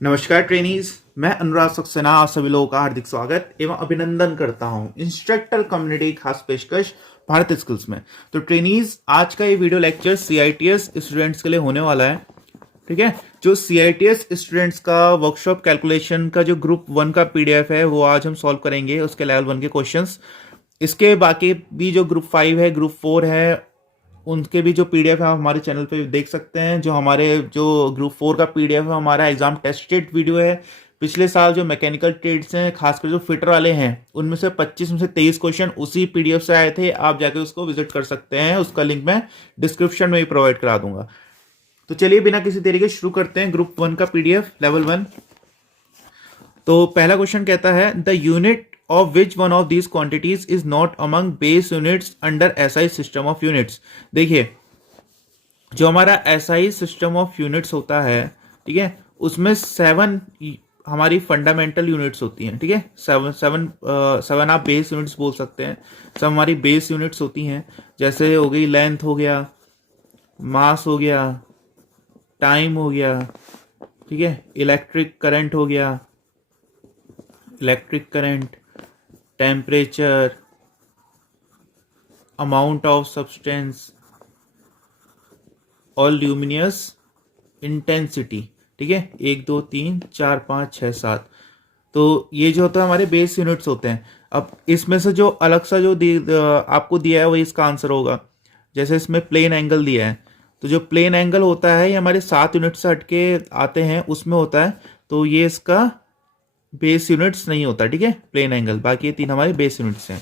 नमस्कार ट्रेनीज, मैं अनुराग सक्सेना आप सभी लोगों का हार्दिक स्वागत एवं अभिनंदन करता हूं इंस्ट्रक्टर कम्युनिटी खास पेशकश भारत स्किल्स में। तो ट्रेनीज, आज का ये वीडियो लेक्चर सीआईटीएस स्टूडेंट्स के लिए होने वाला है। ठीक है, जो सीआईटीएस स्टूडेंट्स का वर्कशॉप कैलकुलेशन का जो ग्रुप 1 का पीडीएफ है वो आज हम सॉल्व करेंगे, उसके लेवल 1 के क्वेश्चंस। इसके बाकी भी जो ग्रुप 5 है, ग्रुप 4 है, उनके भी जो पीडीएफ है आप हमारे चैनल पे देख सकते हैं। जो हमारे जो ग्रुप 4 का पीडीएफ है, हमारा एग्जाम टेस्टेड वीडियो है। पिछले साल जो मैकेनिकल ट्रेड्स हैं, खासकर जो फिटर वाले हैं, उनमें से 25 में से 23 क्वेश्चन उसी पीडीएफ से आए थे। आप जाके उसको विजिट कर सकते हैं, उसका लिंक मैं डिस्क्रिप्शन में भी प्रोवाइड करा दूंगा। तो चलिए बिना किसी देरी के शुरू करते हैं ग्रुप 1 का पीडीएफ लेवल 1। तो पहला क्वेश्चन कहता है the unit of which one of these quantities is not among base units under SI system of units। देखिए, जो हमारा SI सिस्टम ऑफ यूनिट्स होता है, ठीक है, उसमें 7 हमारी फंडामेंटल यूनिट्स होती हैं। ठीक है, 7 आप बेस यूनिट्स बोल सकते हैं। सब हमारी बेस यूनिट्स होती हैं, जैसे हो गई लेंथ हो गया, मास हो गया, टाइम हो गया, ठीक है, इलेक्ट्रिक करंट हो गया, electric current, temperature, amount of substance और ल्यूमिनियस इंटेंसिटी। ठीक है, 1 2 3 4 5 6 7। तो ये जो होता है हमारे बेस यूनिट्स होते हैं। अब इसमें से जो अलग सा जो आपको दिया है वही इसका आंसर होगा। जैसे इसमें प्लेन एंगल दिया है, तो जो प्लेन एंगल होता है ये हमारे 7 यूनिट से हटके आते हैं, उसमें होता है। तो ये इसका बेस यूनिट्स नहीं होता। ठीक है, प्लेन एंगल। बाकी ये 3 हमारे बेस यूनिट्स हैं।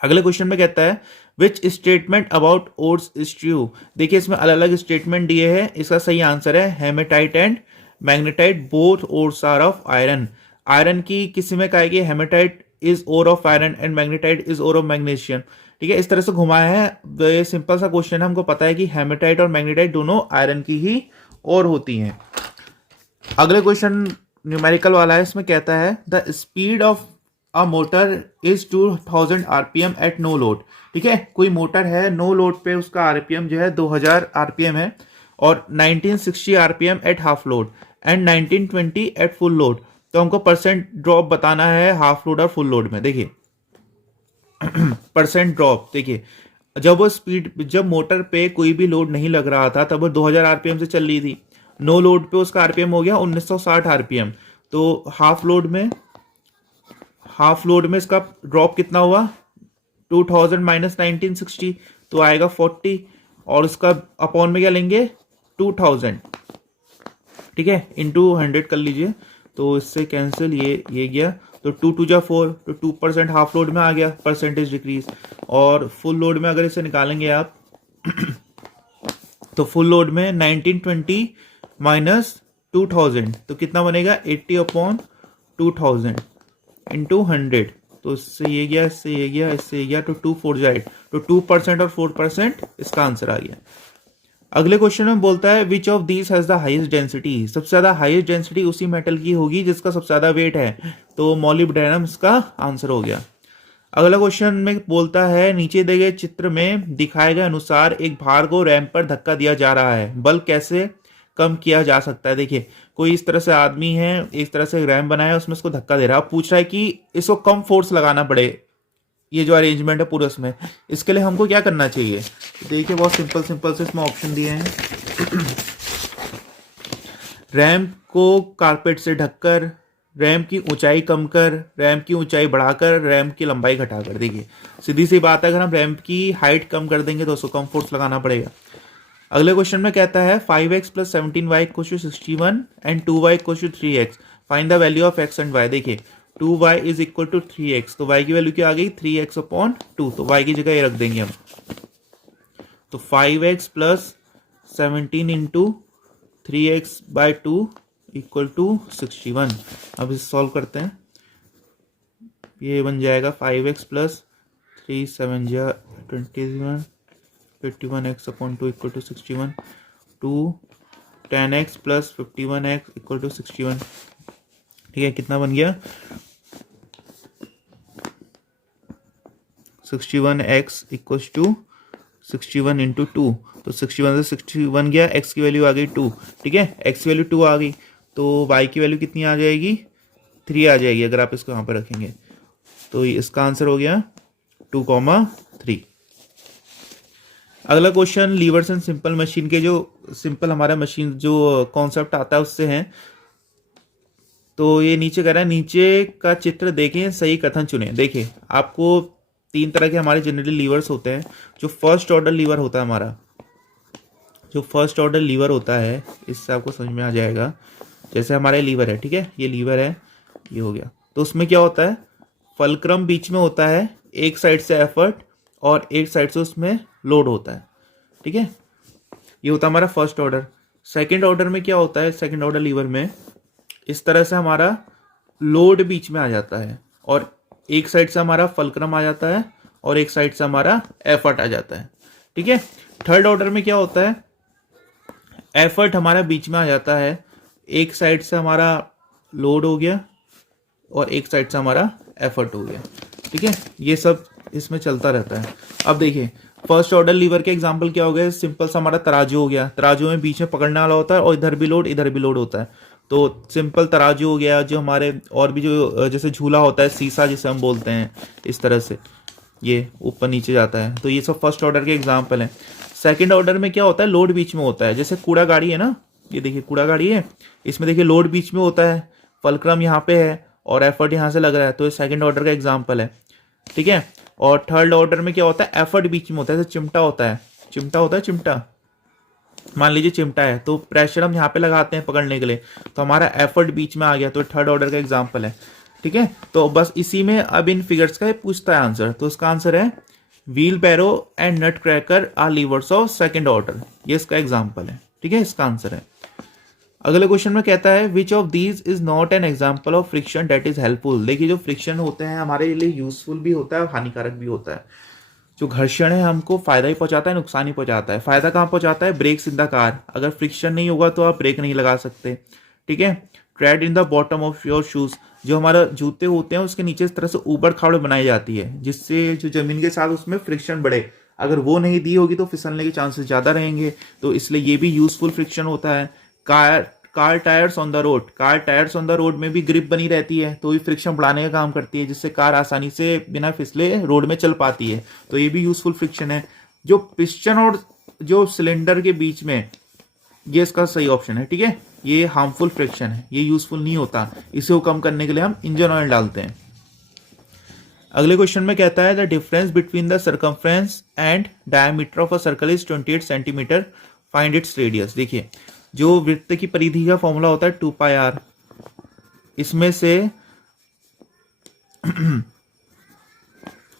अगले क्वेश्चन में कहता है which statement about ores is true. देखिए, इसमें अलग अलग स्टेटमेंट दिए हैं। इसका सही आंसर है hematite and magnetite both ores are of iron. Iron की किसी में कहा कि hematite is ore of iron and magnetite is ore of magnesium. ठीक है, इस तरह से घुमाया है। ये सिंपल सा क्वेश्चन है, हमको पता है कि हेमेटाइट और मैग्नेटाइट दोनों आयरन की ही ओर होती हैं। अगले क्वेश्चन न्यूमेरिकल वाला है। इसमें कहता है the speed of a motor is 2000 RPM at no load. ठीक है, कोई मोटर है, नो लोड पे उसका आरपीएम जो है 2000 आरपीएम है, और 1960 RPM at half load and 1920 at full load. तो हमको परसेंट ड्रॉप बताना है हाफ लोड और फुल लोड में। देखिए परसेंट ड्रॉप, देखिए जब मोटर पे कोई भी लोड नहीं लग रहा था तब वो 2000 आरपीएम से चल रही थी। नो लोड पे उसका आरपीएम हो गया 1960 आरपीएम। तो हाफ लोड में इसका ड्रॉप कितना हुआ, 2000 माइनस 1960, तो आएगा 40, और उसका अपॉन में क्या लेंगे 2000। ठीक है, इंटू 100 कर लीजिए, तो इससे कैंसिल, ये गया, तो 2 2 जा 4, तो 2% हाफ लोड में आ गया, परसेंटेज डिक्रीज। और फुल लोड में अगर इसे निकालेंगे आप तो फुल लोड में 1920 माइनस 2000, तो कितना बनेगा 80 अपॉन 2000 इंटू 100। तो इससे ये गया, इससे ये गया, इससे ये गया, तो 2 4 8, तो 2% और 4% इसका आंसर आ गया। अगले क्वेश्चन में बोलता है which of these has the highest density. सबसे ज्यादा हाईएस्ट डेंसिटी उसी मेटल की होगी जिसका सबसे ज्यादा वेट है, तो मॉलिब्डेनम इसका आंसर हो गया। अगला क्वेश्चन में बोलता है नीचे दिए गए चित्र में दिखाए गए अनुसार एक भार को रैंप पर धक्का दिया जा रहा है, बल कैसे कम किया जा सकता है। देखिए, कोई इस तरह से आदमी है, इस तरह से रैंप बनाया, उसमें उसको धक्का दे रहा है। अब पूछ रहा है कि इसको कम फोर्स लगाना पड़े, ये जो अरेंजमेंट है पूरा इसमें, इसके लिए हमको क्या करना चाहिए। देखिए, बहुत सिंपल से इसमें ऑप्शन दिए हैं। रैंप को कारपेट से ढककर, रैंप की ऊंचाई कम कर, रैंप की ऊंचाई बढ़ाकर, रैंप की लंबाई घटाकर। देखिए, सीधी सी बात है, अगर हम रैंप की हाइट कम कर देंगे तो उसको कम फोर्स लगाना पड़ेगा। अगले क्वेश्चन में कहता है 5x plus 17y equals to 61 and 2y equals to 3x, find the value of x and y। देखिए, 2y is equal to 3x, तो y की वैल्यू क्या आ गई 3x अपॉन 2, तो y की जगह ये रख देंगे हम। तो 5x plus 17 into 3x by 2 equal to 61। अब इसे सॉल्व करते हैं। ये बन जाएगा 5x plus 3 7 21 51x upon 2 equal to 61, 2 10x plus 51x equal to 61। ठीक है, कितना बन गया 61x इक्वल्स टू 61 इंटू 2, तो 61 से 61 गया, x की वैल्यू आ गई 2। ठीक है, x की वैल्यू 2 आ गई, तो y की वैल्यू कितनी आ जाएगी, 3 आ जाएगी अगर आप इसको यहाँ पर रखेंगे। तो इसका आंसर हो गया 2,3। अगला question levers and simple machine के जो सिंपल हमारा मशीन जो कॉन्सेप्ट आता है उससे है। तो ये नीचे कह रहा है, नीचे का चित्र देखें, सही कथन चुनें। देखिए आपको 3 तरह के हमारे जनरली लीवर्स होते हैं। जो फर्स्ट ऑर्डर लीवर होता है हमारा, जो फर्स्ट ऑर्डर लीवर होता है, इससे आपको समझ में आ जाएगा। जैसे हमारा लीवर है, ठीक है, ये लीवर है, ये हो गया। तो उसमें क्या होता है, फलक्रम बीच में होता है, एक साइड से एफर्ट और एक साइड से उसमें लोड होता है, ठीक है। ये होता है हमारा फर्स्ट ऑर्डर। सेकंड ऑर्डर में क्या होता है, सेकंड ऑर्डर लीवर में इस तरह से हमारा लोड बीच में आ जाता है और एक साइड से हमारा फलक्रम आ जाता है और एक साइड से हमारा एफर्ट आ जाता है, ठीक है। थर्ड ऑर्डर में क्या होता है, एफर्ट हमारा बीच में आ जाता है, एक साइड से हमारा लोड हो गया और एक साइड से हमारा एफर्ट हो गया, ठीक है। ये सब इसमें चलता रहता है। अब देखिए फर्स्ट ऑर्डर लीवर के एग्जांपल क्या हो गए, सिंपल सा हमारा तराजू हो गया। तराजू में बीच में पकड़ने वाला होता है और इधर भी लोड होता है। तो सिंपल तराजू हो गया। जो हमारे और भी जो जैसे झूला होता है, सीसा जिसे हम बोलते हैं, इस तरह से ये ऊपर नीचे जाता है। तो ये सब फर्स्ट ऑर्डर के एग्जाम्पल हैं। सेकंड ऑर्डर में क्या होता है, लोड बीच में होता है। जैसे कूड़ा गाड़ी है ना, ये देखिए कूड़ा गाड़ी है, इसमें देखिए लोड बीच में होता है, फलक्रम यहाँ पे है और एफर्ट यहाँ से लग रहा है। तो ये सेकंड ऑर्डर का एग्जाम्पल है, ठीक है। और थर्ड ऑर्डर में क्या होता है, एफर्ट बीच में होता है। जैसे चिमटा होता है, चिमटा मान लीजिए चिमटा है, तो प्रेशर हम यहाँ पे लगाते हैं पकड़ने के लिए, तो हमारा एफर्ट बीच में आ गया, तो थर्ड ऑर्डर का एग्जाम्पल है, ठीक है। तो बस इसी में अब इन फिगर्स का पूछता है आंसर। तो इसका आंसर है wheelbarrow and nutcracker are levers of second order. ये इसका एग्जाम्पल है, ठीक है, इसका आंसर है। अगले क्वेश्चन में कहता है which of these is not an example of friction that is helpful. देखिए जो फ्रिक्शन होते हैं हमारे लिए यूजफुल भी होता है और हानिकारक भी होता है। जो घर्षण है हमको फायदा ही पहुंचाता है, नुकसान ही पहुंचाता है। फायदा कहाँ पहुंचाता है, ब्रेक्स इन द कार। अगर फ्रिक्शन नहीं होगा तो आप ब्रेक नहीं लगा सकते, ठीक है। Trade in the bottom of your shoes, जो हमारा जूते होते हैं उसके नीचे इस तरह से ऊबड़ खाबड़ बनाई जाती है, जिससे जो जमीन के साथ उसमें फ्रिक्शन बढ़े। अगर वो नहीं दी होगी तो फिसलने के चांसेस ज्यादा रहेंगे, तो इसलिए ये भी यूजफुल फ्रिक्शन होता है। Car tyres on the road, car tyres on the road में भी ग्रिप बनी रहती है, तो ये फ्रिक्शन बढ़ाने का काम करती है, जिससे कार आसानी से बिना फिसले रोड में चल पाती है। तो ये भी यूजफुल फ्रिक्शन है। जो पिस्टन और जो सिलेंडर के बीच में, ये इसका सही ऑप्शन है, ठीक है। ये हार्मफुल फ्रिक्शन है, ये यूजफुल नहीं होता। इसे को कम करने के लिए हम इंजन ऑयल डालते हैं। अगले क्वेश्चन में कहता है the difference between the circumference and diameter of a circle is 28 centimetre, find its radius. देखिए जो वृत्त की परिधि का फॉर्मूला होता है 2πr, इसमें से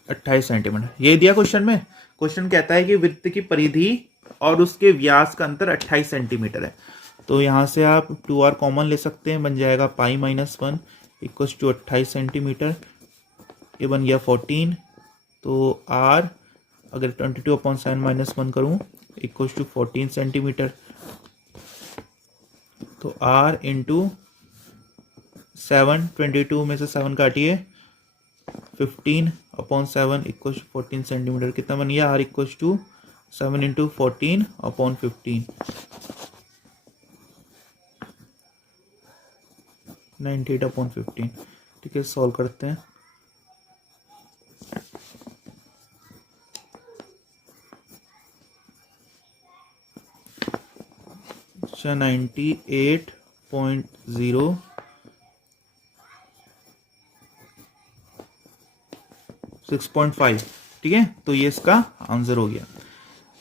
28 सेंटीमीटर ये दिया क्वेश्चन में। क्वेश्चन कहता है कि वृत्त की परिधि और उसके व्यास का अंतर 28 सेंटीमीटर है। तो यहां से आप 2r कॉमन ले सकते हैं, बन जाएगा पाई -1 इक्वल टू 28 सेंटीमीटर। ये बन गया 14। तो r अगर 22/7 -1 करूं इक्वल टू 14 सेंटीमीटर। तो r इंटू 7, 22 में से 7 काटिए, 15/7 इक्वल टू 14 सेंटीमीटर। कितना बन गया, r इक्वल टू 7 इंटू 14/15, 98/15। ठीक है, सॉल्व करते हैं। अच्छा 98.0 6.5, ठीक है। तो ये इसका आंसर हो गया।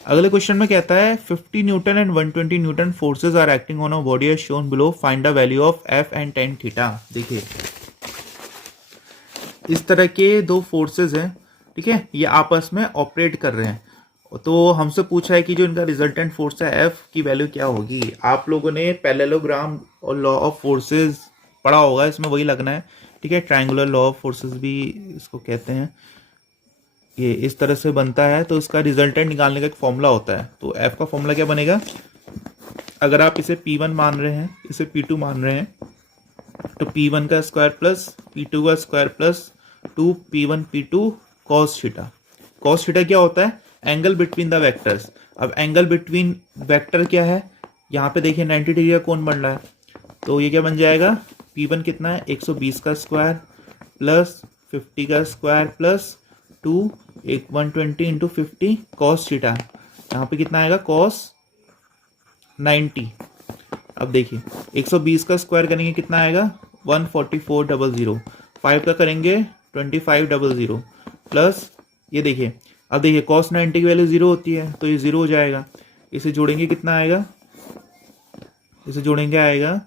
अगले क्वेश्चन में कहता है 50 newton and 120 newton forces are acting on a body as shown below, find the value of F and tan theta. देखिए इस तरह के दो फोर्सेस हैं, ठीक है, ये आपस में ऑपरेट कर रहे हैं। तो हमसे पूछा है कि जो इनका रिजल्टेंट फोर्स है F की वैल्यू क्या होगी। आप लोगों ने पैरेललोग्राम और लॉ ऑफ फोर्सेस पढ़ा होगा, इसमें वही लगना है, ठीक है। ट्रायंगुलर लॉ ऑफ फोर्सेस भी इसको कहते हैं। ये इस तरह से बनता है। तो इसका रिजल्टेंट निकालने का एक फॉर्मूला होता है। तो F का फॉर्मूला क्या बनेगा, अगर आप इसे P1 मान रहे हैं, इसे P2 मान रहे हैं, तो P1 का स्क्वायर प्लस P2 का square plus 2P1 P2 cos theta. Cos theta क्या होता है, एंगल बिटवीन द वेक्टर्स। अब एंगल बिटवीन वेक्टर क्या है, यहाँ पे देखिए 90 डिग्री का कोण बन रहा है, तो ये क्या बन जाएगा, P1 कितना है 120 का स्क्वायर प्लस 50 का square plus 120 into 50 cos theta, यहाँ पे कितना आएगा कॉस 90। अब देखिए 120 का स्क्वायर करेंगे कितना आएगा 14400, 5 का करेंगे 2500 प्लस ये देखिए, अब देखिए कॉस 90 की वैल्यू 0 होती है तो ये 0 हो जाएगा, इसे जोड़ेंगे कितना आएगा, इसे जोड़ेंगे आएगा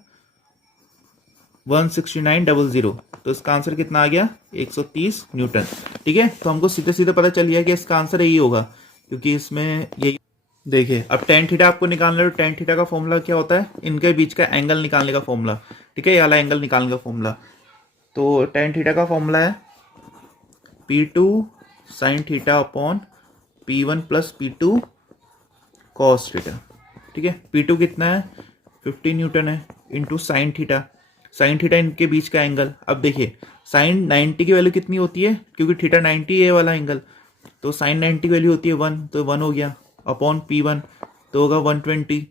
16900, तो इसका आंसर कितना आ गया 130 न्यूटन। ठीक है, तो हमको सीधे सीधे पता चल गया कि इसका आंसर यही होगा, क्योंकि इसमें यही देखिए। अब टेन थीटा आपको निकालना है, तो टेन थीटा का फॉर्मूला क्या होता है, इनके बीच का एंगल निकालने का फॉर्मूला। ठीक है, ये वाला एंगल निकालने का फॉर्मूला, तो टेन थीटा का फॉर्मूला है P2 sine theta upon P1 plus P2 cos theta. ठीक है, P2 कितना है 50 न्यूटन है into sine theta, sine theta इनके बीच का एंगल। अब देखिए साइन 90 की वैल्यू कितनी होती है, क्योंकि थीटा 90 है वाला एंगल, तो साइन 90 की वैल्यू होती है 1, तो 1 हो गया अपॉन P1 तो होगा 120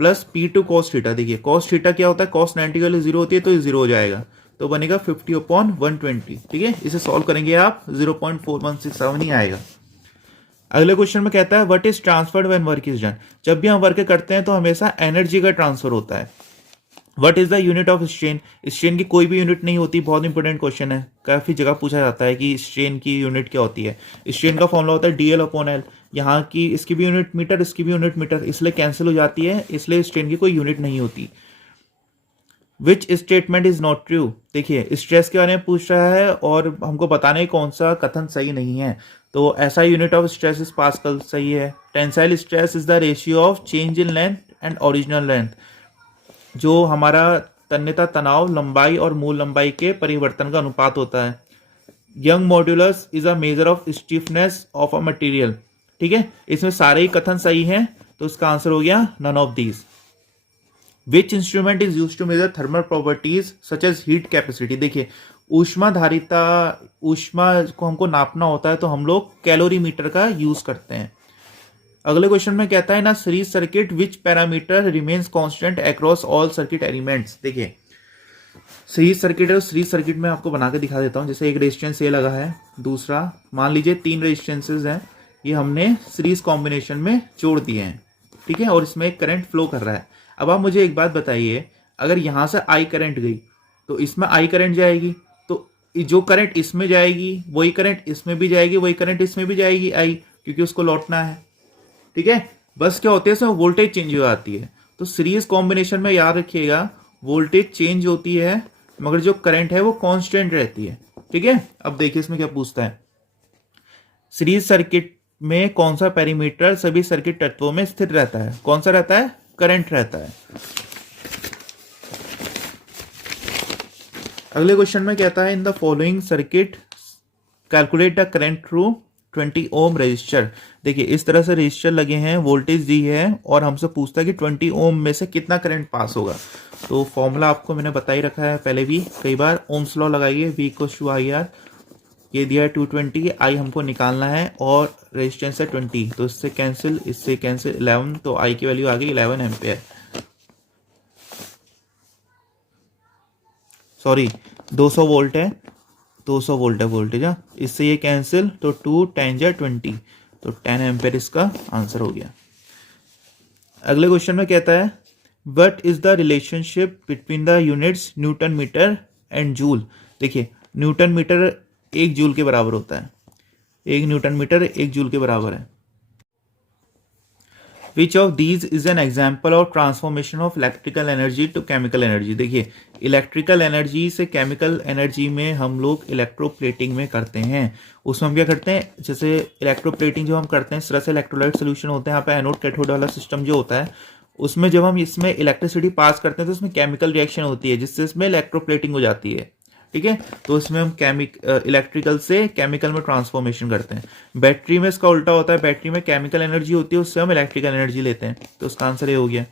प्लस P2 कॉस थीटा। देखिए कॉस थीटा क्या होता है, कॉस 90 की वैल्यू 0 होती है तो ये 0 हो जाएगा, तो बनेगा 50 अपॉन 120। ठीक है, इसे सॉल्व करेंगे आप 0.4167 ही आएगा। अगले क्वेश्चन में कहता है what is transferred when work is done. जब भी हम वर्क करते हैं तो हमेशा एनर्जी का ट्रांसफर होता है। What is the unit of strain, strain की कोई भी यूनिट नहीं होती, बहुत इंपॉर्टेंट क्वेश्चन है, काफी जगह पूछा जाता है कि स्ट्रेन की यूनिट क्या होती है। स्ट्रेन का फॉर्मूला होता है DL अपॉन L, यहाँ की इसकी भी यूनिट मीटर, इसकी भी यूनिट मीटर, इसलिए कैंसिल हो जाती है, इसलिए स्ट्रेन की कोई यूनिट नहीं होती। Which statement is not true, देखिए स्ट्रेस के बारे में पूछ रहा है और हमको बताने कौन सा कथन सही नहीं है, तो ऐसा unit of stress is pascal सही है। Tensile stress is the ratio of change in length and original length, जो हमारा तन्यता तनाव लंबाई और मूल लंबाई के परिवर्तन का अनुपात होता है। Young modulus is a measure of stiffness of a material. ठीक है, इसमें सारे ही कथन सही हैं, तो इसका आंसर हो गया none of these. Which instrument is use to measure thermal properties such as heat capacity, देखिए ऊष्मा धारिता, ऊष्मा को हमको नापना होता है तो हम लोग कैलोरीमीटर का यूज करते हैं। अगले क्वेश्चन में कहता है ना series circuit which parameter remains constant across all circuit elements. देखिए सीरीज सर्किट है, सीरीज सर्किट में आपको बना के दिखा देता हूं। जैसे एक रेजिस्टेंस ये लगा है, दूसरा मान लीजिए 3 रेजिस्टेंसेज हैं, ये हमने सीरीज कॉम्बिनेशन में जोड़ दिए हैं। ठीक है, और इसमें एक करंट फ्लो कर रहा है। अब आप मुझे एक बात बताइए, अगर यहां से आई करंट गई तो इसमें आई करंट जाएगी, तो जो करंट इसमें जाएगी वही करंट इसमें भी जाएगी, वही करंट इसमें भी जाएगी आई, क्योंकि उसको लौटना है। ठीक है, बस क्या होती है इसमें वोल्टेज चेंज हो जाती है। तो सीरीज कॉम्बिनेशन में याद रखिएगा वोल्टेज चेंज होती है मगर जो करंट है वो कांस्टेंट रहती है। ठीक है, अब देखिए इसमें क्या पूछता है, सीरीज सर्किट में कौन सा पैरामीटर सभी सर्किट तत्वों में स्थिर रहता है, कौन सा रहता है, करंट रहता है। अगले क्वेश्चन में कहता है in the following circuit calculate the current through 20 ohm resistor. देखिए इस तरह से रजिस्टर लगे हैं, वोल्टेज दी है और हमसे पूछता है कि 20 ओम में से कितना करंट पास होगा। तो फॉर्मूला आपको मैंने बता ही रखा है पहले भी कई बार, ओम्स लॉ लगाइए, V = IR, ये दिया है 220, आई हमको निकालना है और रेजिस्टेंस है 20, तो इससे कैंसिल 11, तो आई की वैल्यू आ गई 11 एम्पेयर, सॉरी 200 वोल्ट है, 200 वोल्ट है वोल्टेज। इससे ये कैंसिल, तो 2 10 20, तो 10 एम्पेयर इसका आंसर हो गया। अगले क्वेश्चन में कहता है what is the relationship between the units newton metre and joule. देखिए न्यूटन मीटर 1 जूल के बराबर होता है, 1 न्यूटन मीटर 1 जूल के बराबर है। Which of these is an example of transformation of electrical energy to chemical energy. देखिए electrical energy से केमिकल एनर्जी में हम लोग इलेक्ट्रोप्लेटिंग में करते हैं। उसमें हम क्या करते हैं, जैसे इलेक्ट्रोप्लेटिंग जो हम करते हैं इस तरह से इलेक्ट्रोलाइट सोल्यूशन होते हैं, यहाँ पे एनोड कैथोड वाला सिस्टम जो होता है, उसमें जब हम इसमें इलेक्ट्रिसिटी पास करते हैं तो इसमें केमिकल रिएक्शन होती है जिससे इसमें इलेक्ट्रोप्लेटिंग हो जाती है। ठीक है, तो इसमें हम इलेक्ट्रिकल से केमिकल में ट्रांसफॉर्मेशन करते हैं। बैटरी में इसका उल्टा होता है, बैटरी में केमिकल एनर्जी होती है, उससे हम इलेक्ट्रिकल एनर्जी लेते हैं, तो उसका आंसर ये हो गया।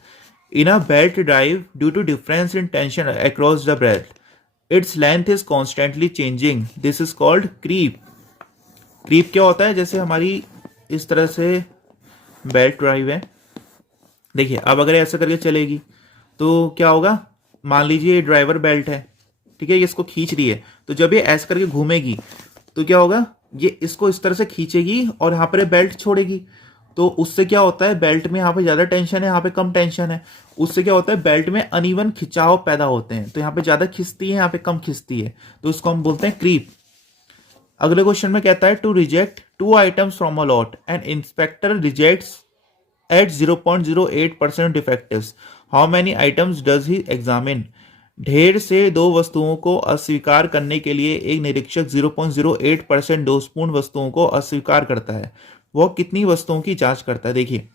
In a belt drive due to difference in tension across the belt its length is constantly changing, this is called creep. Creep क्या होता है, जैसे हमारी इस तरह से बेल्ट ड्राइव है, देखिए अब अगर ऐसा करके चलेगी तो क्या होगा, मान लीजिए ड्राइवर बेल्ट है, ठीक है, ये इसको खींच रही है, तो जब ये ऐसे करके घूमेगी तो क्या होगा, ये इसको इस तरह से खींचेगी और यहाँ पर बेल्ट छोड़ेगी, तो उससे क्या होता है, बेल्ट में यहाँ पे ज्यादा टेंशन है, यहाँ पे कम टेंशन है, उससे क्या होता है, बेल्ट में अनइवन खिंचाव पैदा होते हैं, तो यहाँ पे ज्यादा खिंचती है, यहाँ पे कम खिंचती है, तो इसको हम बोलते हैं क्रीप। अगले क्वेश्चन में कहता है to reject two items from a lot and inspector rejects at 0.08% defectives, how many items does he examine. ढेर से दो वस्तुओं को अस्वीकार करने के लिए एक निरीक्षक 0.08% दोषपूर्ण वस्तुओं को अस्वीकार करता है, वह कितनी वस्तुओं की जांच करता है। देखिए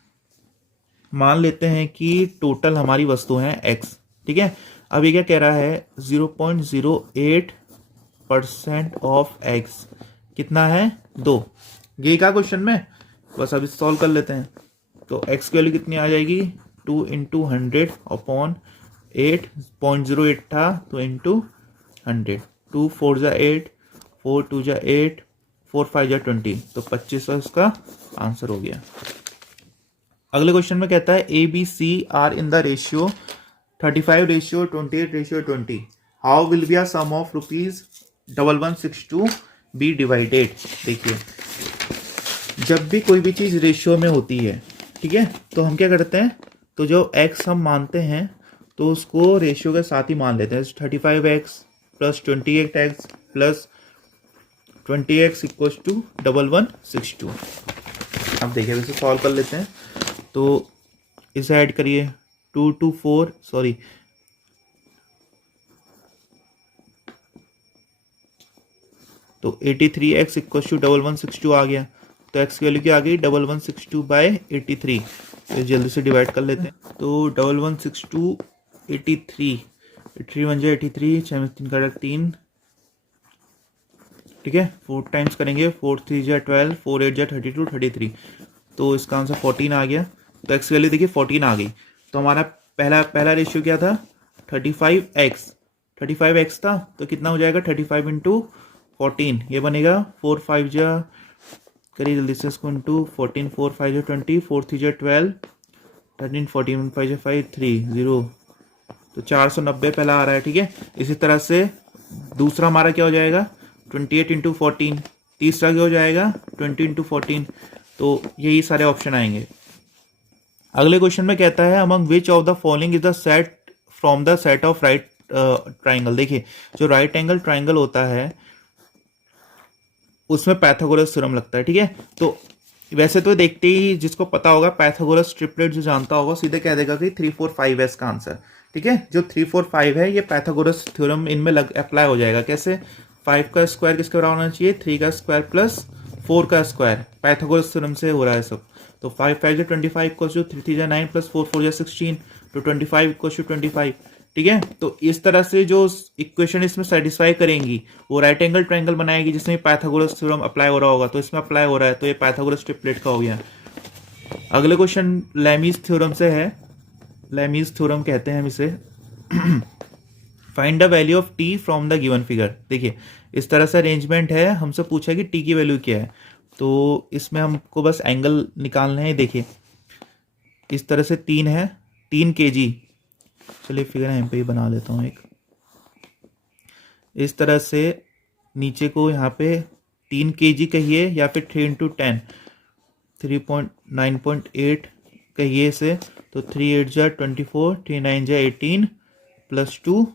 मान लेते हैं कि टोटल हमारी वस्तु है x, ठीक है, अब ये क्या कह रहा है, 0.08% ऑफ x कितना है, 2। ये क्या क्वेश्चन में, बस अब सॉल्व कर लेते हैं। तो x की वैल्यू कितनी आ जाएगी, 2 इंटू 100 अपॉन 8.08 था तो इंटू 100, 2 4 जा 8, 4 2 जा 8, 4 5 जा 20, तो 25 इसका आंसर हो गया। अगले क्वेश्चन में कहता है A B C are in the ratio 35:28:20, how will be a sum of ₹1162 be divided. देखिए जब भी कोई भी चीज रेशियो में होती है, ठीक है, तो हम क्या करते हैं, तो जो x हम मानते हैं तो उसको रेशियो के साथ ही मान लेते हैं, 35x plus 28x plus 20x equals to 1162। अब देखिए इसे सॉल्व कर लेते हैं, तो इसे ऐड करिए, 2 2 4 सॉरी तो 83x इक्वल्स टू 1162 आ गया, तो x की वैल्यू क्या आ गई, 1162/83। तो जल्दी से डिवाइड कर लेते हैं, तो 1162 83 83 बन जाए 83, 6 में 3 का 3, ठीक है, 4 टाइम्स करेंगे, 4 3 जा 12, 4 8 जा 32, 33, तो इसका आंसर 14 आ गया। तो x की वैल्यू देखिए 14 आ गई, तो हमारा पहला रेशियो क्या था, 35x था, तो कितना हो जाएगा, 35 इंटू 14, ये बनेगा 4 5 जा, करिए जल्दी से इसको, इंटू 14, 4 5 जा 20, 4 3 जा 12, 13 14 5 जा 5 3 0, तो 490 पहला आ रहा है, ठीक है। इसी तरह से दूसरा हमारा क्या हो जाएगा, 28 इंटू 14, तीसरा क्या हो जाएगा, 20 इंटू 14, तो यही सारे ऑप्शन आएंगे। अगले क्वेश्चन में कहता है among which of the following is the set from the set of right triangle. देखिए जो राइट एंगल ट्राइंगल होता है उसमें पाइथागोरस थ्योरम लगता है, ठीक है। तो वैसे तो देखते ही जिसको पता होगा पाइथागोरस ट्रिपलेट जो जानता होगा सीधे कह देगा कि 3 4 5 है इसका आंसर, ठीक है। जो 3 4 5 है ये पाइथागोरस थ्योरम इनमें अप्लाई हो जाएगा। कैसे, 5 का स्क्वायर किसके बराबर होना चाहिए, 3 का स्क्वायर प्लस 4 का स्क्वायर, पाइथागोरस थ्योरम से हो रहा है सब। तो 5 5 जा 25 इक्वल्स टू 3 3 जा 9 प्लस 4 4 जा 16, तो 25 इक्वल्स टू 25, ठीक है। तो इस तरह से जो इक्वेशन इसमें सेटिस्फाई करेंगी वो राइट एंगल ट्रायंगल बनाएगी जिसमें पाइथागोरस थ्योरम अप्लाई हो रहा होगा, तो इसमें अप्लाई हो रहा है, तो ये पाइथागोरस ट्रिपलेट का हो गया। अगले क्वेश्चन लेमीज थ्योरम से है, लेमीज थ्योरम कहते हैं हम इसे। Find the value of T from the given figure. देखिए इस तरह से अरेंजमेंट है, हमसे पूछा कि टी की वैल्यू क्या है, तो इसमें हमको बस एंगल निकालना है। देखिए इस तरह से 3 है, 3 kg, चलिए फिगर यहाँ पे ही बना लेता हूँ एक, इस तरह से नीचे को यहाँ पे 3 kg कहिए या फिर 3 इंटू 10 3.9.8 कहिए इसे, तो 3 8 जा 24, 3 9 जा 18 प्लस 2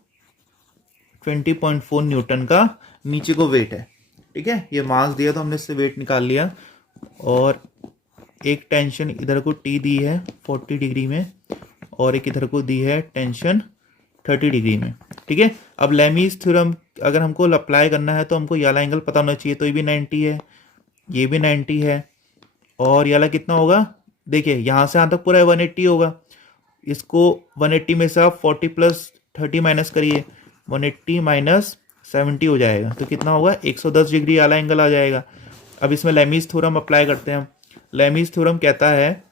20.4 न्यूटन का नीचे को वेट है, ठीक है। ये मास दिया तो हमने इससे वेट निकाल लिया, और एक टेंशन इधर को टी दी है 40 डिग्री में, और एक इधर को दी है टेंशन 30 डिग्री में, ठीक है। अब लेमीज थ्योरम अगर हमको अप्लाई करना है तो हमको ये वाला एंगल पता होना चाहिए, तो ये भी 90 है, ये भी 90 है, और ये वाला कितना होगा, देखिए यहाँ से यहाँ तक पूरा 180 होगा, इसको 180 में से आप 40 प्लस 30 माइनस करिए, 180 माइनस 70 हो जाएगा, तो कितना होगा, 110 डिग्री वाला एंगल आ जाएगा। अब इसमें लेमीज थ्योरम अप्लाई करते हैं हम। लेमीज थ्योरम कहता है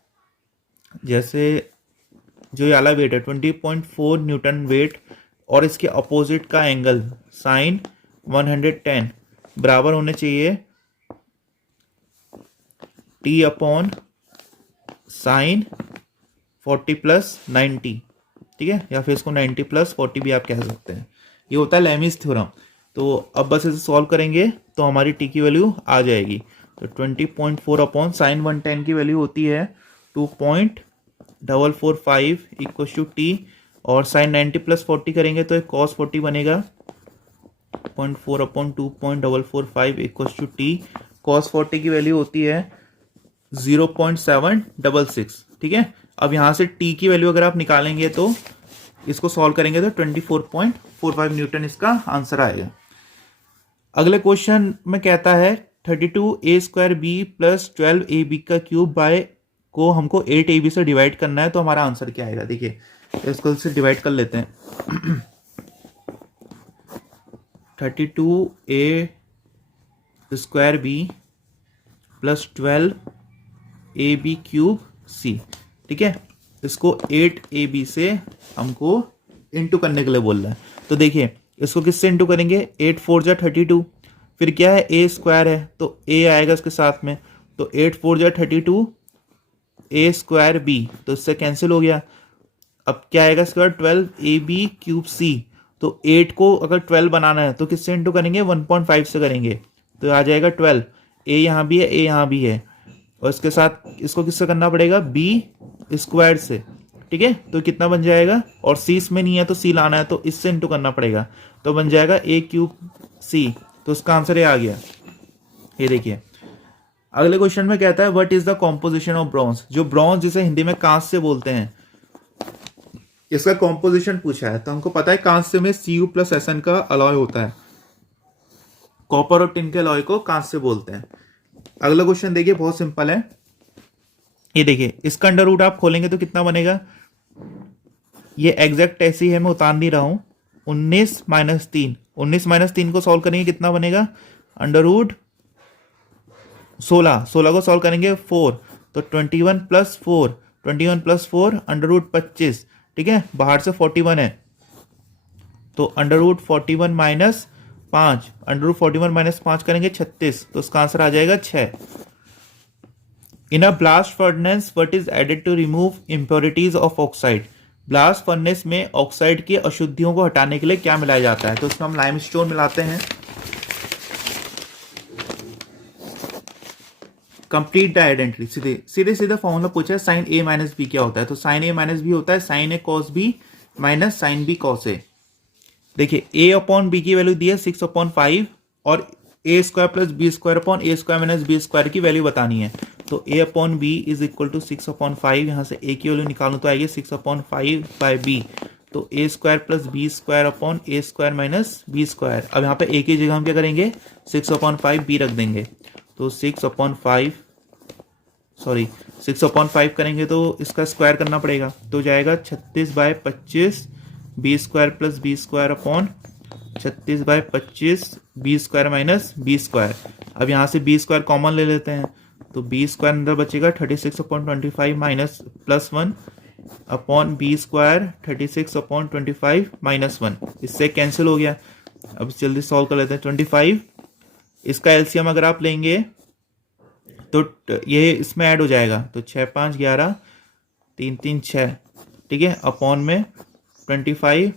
जैसे जो ये वाला वेट है 20.4 न्यूटन वेट और इसके अपोजिट का एंगल साइन 110 बराबर होने चाहिए टी अपॉन साइन 40 प्लस 90, ठीक है, या फिर इसको 90 + 40 भी आप कह सकते हैं। ये होता है लेमीज थ्योरम। तो अब बस इसे सॉल्व करेंगे तो हमारी टी की वैल्यू आ जाएगी। तो 20.4 अपॉन साइन 110 की वैल्यू होती है 2.445 इक्वल टू टी, और साइन 90 + 40 करेंगे तो एक कॉस 40 बनेगा 0.4 upon 2.445 equal to T. Cos 40 की वैल्यू होती है 0.766, ठीक है। अब यहाँ से टी की वैल्यू अगर आप निकालेंगे तो इसको सॉल्व करेंगे तो 24.45 न्यूटन इसका आंसर आएगा। अगले क्वेश्चन में कहता है 32a² प्लस 12ab का क्यूब बाय को हमको 8ab से डिवाइड करना है, तो हमारा आंसर क्या आएगा। देखिए इसको से डिवाइड कर लेते हैं 32a² प्लस 12ab³ c, ठीक है। इसको 8ab से हमको इंटू करने के लिए बोल रहा है। तो देखिए इसको किससे इंटू करेंगे, 8 4 जा 32, फिर क्या है a² है तो a आएगा इसके साथ में, तो 8 4 जा 32 a²b, तो इससे कैंसिल हो गया। अब क्या आएगा इसके बाद 12ab³ c, तो 8 को अगर 12 बनाना है तो किससे इंटू करेंगे, 1.5 से करेंगे, तो आ जाएगा 12। a यहाँ भी है, a यहाँ भी है, और इसके साथ इसको किससे करना पड़ेगा, b² से, ठीक है। तो कितना बन जाएगा, और c इसमें नहीं है तो c लाना है तो इससे इंटू करना पड़ेगा, तो बन जाएगा a³ c, तो इसका आंसर ये आ गया। ये देखिए अगले क्वेश्चन में कहता है what is the composition of bronze. जो ब्रॉन्ज जिसे हिंदी में कांस्य बोलते हैं, इसका कॉम्पोजिशन पूछा है। तो हमको पता है कांस्य में Cu+Sn का अलॉय होता है, कॉपर और टिन के अलॉय को कांस्य बोलते हैं। अगला क्वेश्चन देखिए बहुत सिंपल है। ये देखिए इसका अंडर रूट आप खोलेंगे तो कितना बनेगा, ये एग्जैक्ट ऐसी है, मैं उतार नहीं रहा हूं। 19 - 3, 19 - 3 को सॉल्व करेंगे कितना बनेगा, अंडर रूट 16, 16 को सॉल्व करेंगे 4, तो 21 + 4, 21 + 4 अंडर रूट 25, ठीक है। बाहर से 41 है तो अंडर रूट 41 - 5, अंडर रूट 41 - 5 करेंगे 36, तो इसका आंसर आ जाएगा 6। In a blast furnace what is added to remove impurities of oxide. Blast furnace में ऑक्साइड की अशुद्धियों को हटाने के लिए क्या मिलाया जाता है, तो इसमें हम लाइमस्टोन मिलाते हैं। कंप्लीट द आइडेंटिटी, सीधे सीधे फॉर्मूला पूछा है साइन a - b क्या होता है, तो साइन a - b होता है sine a cos b minus sine b cos a। देखिए a/b की वैल्यू दी है 6/5 और a² + b² a² - b² की वैल्यू बतानी है। तो a/b इज इक्वल टू 6/5, यहाँ से a की वैल्यू निकालूं तो आएगी 6/5/b, तो a² + b² a² - b²। अब यहाँ पे a की जगह हम क्या करेंगे, 6/5b रख देंगे, तो 6/5 करेंगे तो इसका स्क्वायर करना पड़ेगा, तो जाएगा 36/25 b² + b² 36/25 b² - b²। अब यहाँ से b² कॉमन ले लेते हैं, तो b² अंदर बचेगा 36/25 माइनस +1 अपॉन b² 36/25 -1, इससे कैंसिल हो गया। अब जल्दी सॉल्व कर लेते हैं। 25 इसका एलसीएम अगर आप लेंगे तो ये इसमें ऐड हो जाएगा, तो 6 5 11 3 3 6, ठीक है, अपॉन में 25,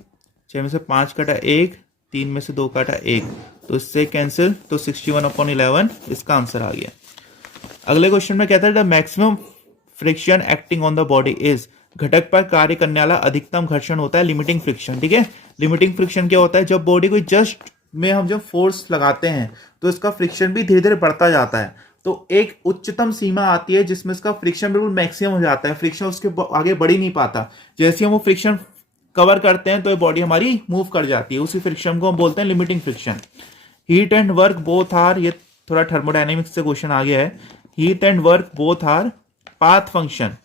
6 में से 5 काटा 1, 3 में से 2 काटा 1, तो इससे कैंसिल, तो 61/11 इसका आंसर आ गया। अगले क्वेश्चन में कहता है the maximum friction acting on the body is. घटक पर कार्य करने वाला अधिकतम घर्षण होता है लिमिटिंग फ्रिक्शन, ठीक है। लिमिटिंग फ्रिक्शन क्या होता है, जब बॉडी को जस्ट में हम जब फोर्स लगाते हैं तो इसका फ्रिक्शन भी धीरे धीरे बढ़ता जाता है, तो एक उच्चतम सीमा आती है जिसमें इसका फ्रिक्शन बिल्कुल मैक्सिमम हो जाता है, फ्रिक्शन उसके आगे बढ़ ही नहीं पाता। जैसे हम वो फ्रिक्शन कवर करते हैं तो ये बॉडी हमारी मूव कर जाती है, उसी फ्रिक्शन को हम बोलते हैं limiting friction. Heat and work both are, ये थोड़ा थर्मोडायनेमिक्स से क्वेश्चन आ गया है। Heat and work both are path function.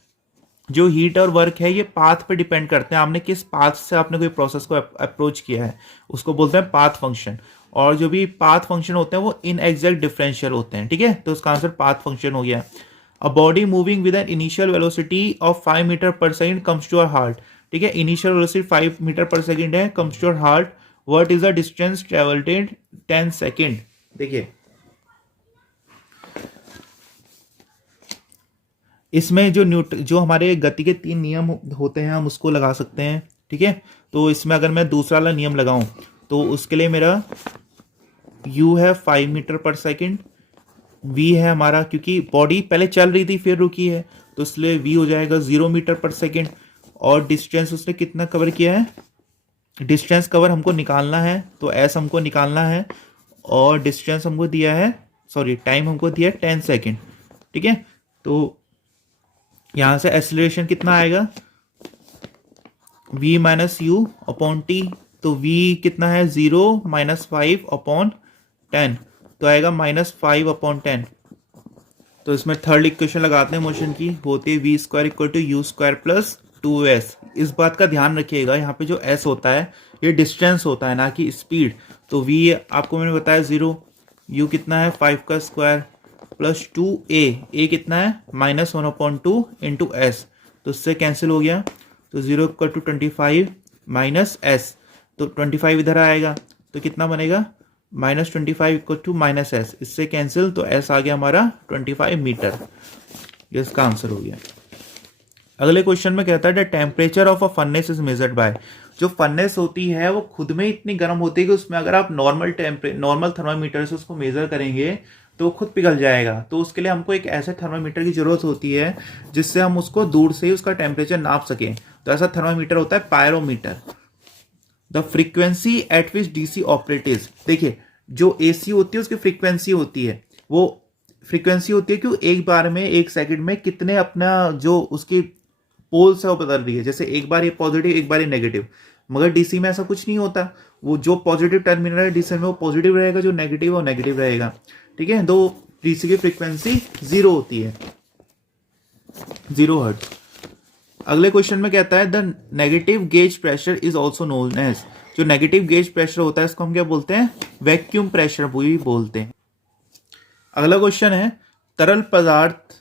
जो हीट और वर्क है ये पाथ पे डिपेंड करते हैं, आपने किस पाथ से आपने कोई प्रोसेस को अप्रोच किया है उसको बोलते हैं पाथ फंक्शन। और जो भी पाथ फंक्शन होते हैं वो इनएग्जैक्ट डिफरेंशियल होते हैं, ठीक है, तो उसका आंसर पाथ फंक्शन हो गया। A body moving with an initial velocity of 5 metre per second comes to a halt, ठीक है, initial velocity 5 metre per second है, comes to a halt, what is the distance travelled in 10 second. देखिए इसमें जो हमारे गति के 3 नियम होते हैं हम उसको लगा सकते हैं। ठीक है। तो इसमें अगर मैं दूसरा वाला नियम लगाऊं तो उसके लिए मेरा u है 5 मीटर पर सेकेंड, v है हमारा, क्योंकि बॉडी पहले चल रही थी फिर रुकी है तो इसलिए v हो जाएगा 0 मीटर पर सेकेंड। और डिस्टेंस उसने कितना कवर किया है, डिस्टेंस कवर हमको निकालना है तो s हमको निकालना है, और डिस्टेंस हमको दिया है, सॉरी टाइम हमको दिया है 10 सेकेंड। ठीक है, तो यहाँ से एक्सीलरेशन कितना आएगा, v minus you upon T. तो v कितना है 0 माइनस 5 अपॉन 10, तो आएगा -5/10। तो इसमें थर्ड इक्वेशन लगाते हैं मोशन की, होती है V square equal to U square plus 2s। इस बात का ध्यान रखिएगा, यहाँ पे जो s होता है ये डिस्टेंस होता है ना कि स्पीड। तो v आपको मैंने बताया 0, u कितना है 5 का स्क्वायर प्लस 2a कितना है -1/2 इंटू एस, तो इससे कैंसिल हो गया। तो 0 इक्वल टू 25 माइनस एस, तो 25 इधर आएगा तो कितना बनेगा -25 इक्वल टू माइनस एस, इससे कैंसिल, तो एस आ गया हमारा 25 मीटर। ये इसका आंसर हो गया। अगले क्वेश्चन में कहता है the temperature of a furnace is measured by. जो फर्नेस होती है वो खुद में इतनी गर्म होती है कि उसमें अगर आप नॉर्मल थर्मामीटर से उसको मेजर करेंगे तो खुद पिघल जाएगा। तो उसके लिए हमको एक ऐसे थर्मामीटर की जरूरत होती है जिससे हम उसको दूर से ही उसका टेम्परेचर नाप सकें। तो ऐसा थर्मामीटर होता है pyrometer. The frequency eight which DC operate is, देखिए जो एसी होती है उसकी फ्रीक्वेंसी होती है, वो फ्रीक्वेंसी होती है कि एक बार में एक सेकंड में कितने अपना जो उसकी पोल्स है वो बदल रही है, जैसे एक बार ये पॉजिटिव एक बार ये नेगेटिव। मगर डीसी में ऐसा कुछ नहीं होता, वो जो पॉजिटिव टर्मिनल है डीसी में वो पॉजिटिव रहेगा, जो नेगेटिव वो नेगेटिव रहेगा। ठीक है, तो डीसी की फ्रीक्वेंसी 0 होती है, 0 हर्ट्ज। अगले क्वेश्चन में कहता है the negative gauge pressure is also known as. जो नेगेटिव गेज प्रेशर होता है इसको हम क्या बोलते हैं, वैक्यूम प्रेशर भी बोलते हैं। अगला क्वेश्चन है तरल पदार्थ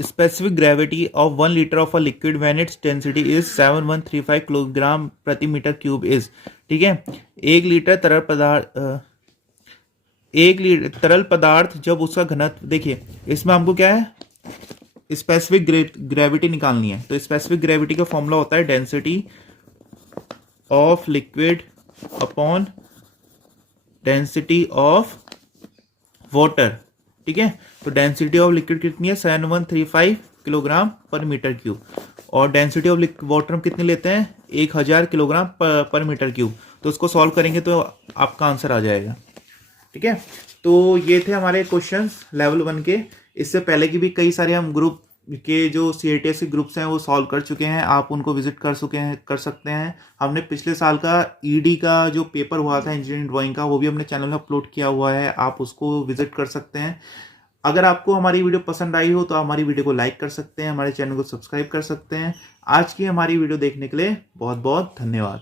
specific gravity of 1 litre of a liquid when its density is 7135 kilogram प्रति मीटर क्यूब इज। ठीक है, 1 लीटर तरल पदार्थ जब उसका घनत्व, देखिए इसमें हमको क्या है स्पेसिफिक ग्रेविटी निकालनी है। तो स्पेसिफिक ग्रेविटी का फॉर्मूला होता है density of liquid upon density of water. ठीक है, तो डेंसिटी ऑफ लिक्विड कितनी है 7135 किलोग्राम पर मीटर क्यूब, और डेंसिटी ऑफ वाटर हम कितने लेते हैं 1000 किलोग्राम पर मीटर क्यूब। तो उसको सॉल्व करेंगे तो आपका आंसर आ जाएगा। ठीक है, तो ये थे हमारे क्वेश्चंस लेवल 1 के। इससे पहले की भी कई सारे हम ग्रुप के जो CITS के ग्रुप्स हैं वो सॉल्व कर चुके हैं, आप उनको विजिट कर सकते हैं। हमने पिछले साल का ED का जो पेपर हुआ था इंजीनियरिंग ड्राइंग का, वो भी हमने चैनल में अपलोड किया हुआ है, आप उसको विजिट कर सकते हैं। अगर आपको हमारी वीडियो पसंद आई हो तो हमारी वीडियो को लाइक कर सकते हैं, हमारे चैनल को सब्सक्राइब कर सकते हैं। आज की हमारी वीडियो देखने के लिए बहुत बहुत धन्यवाद।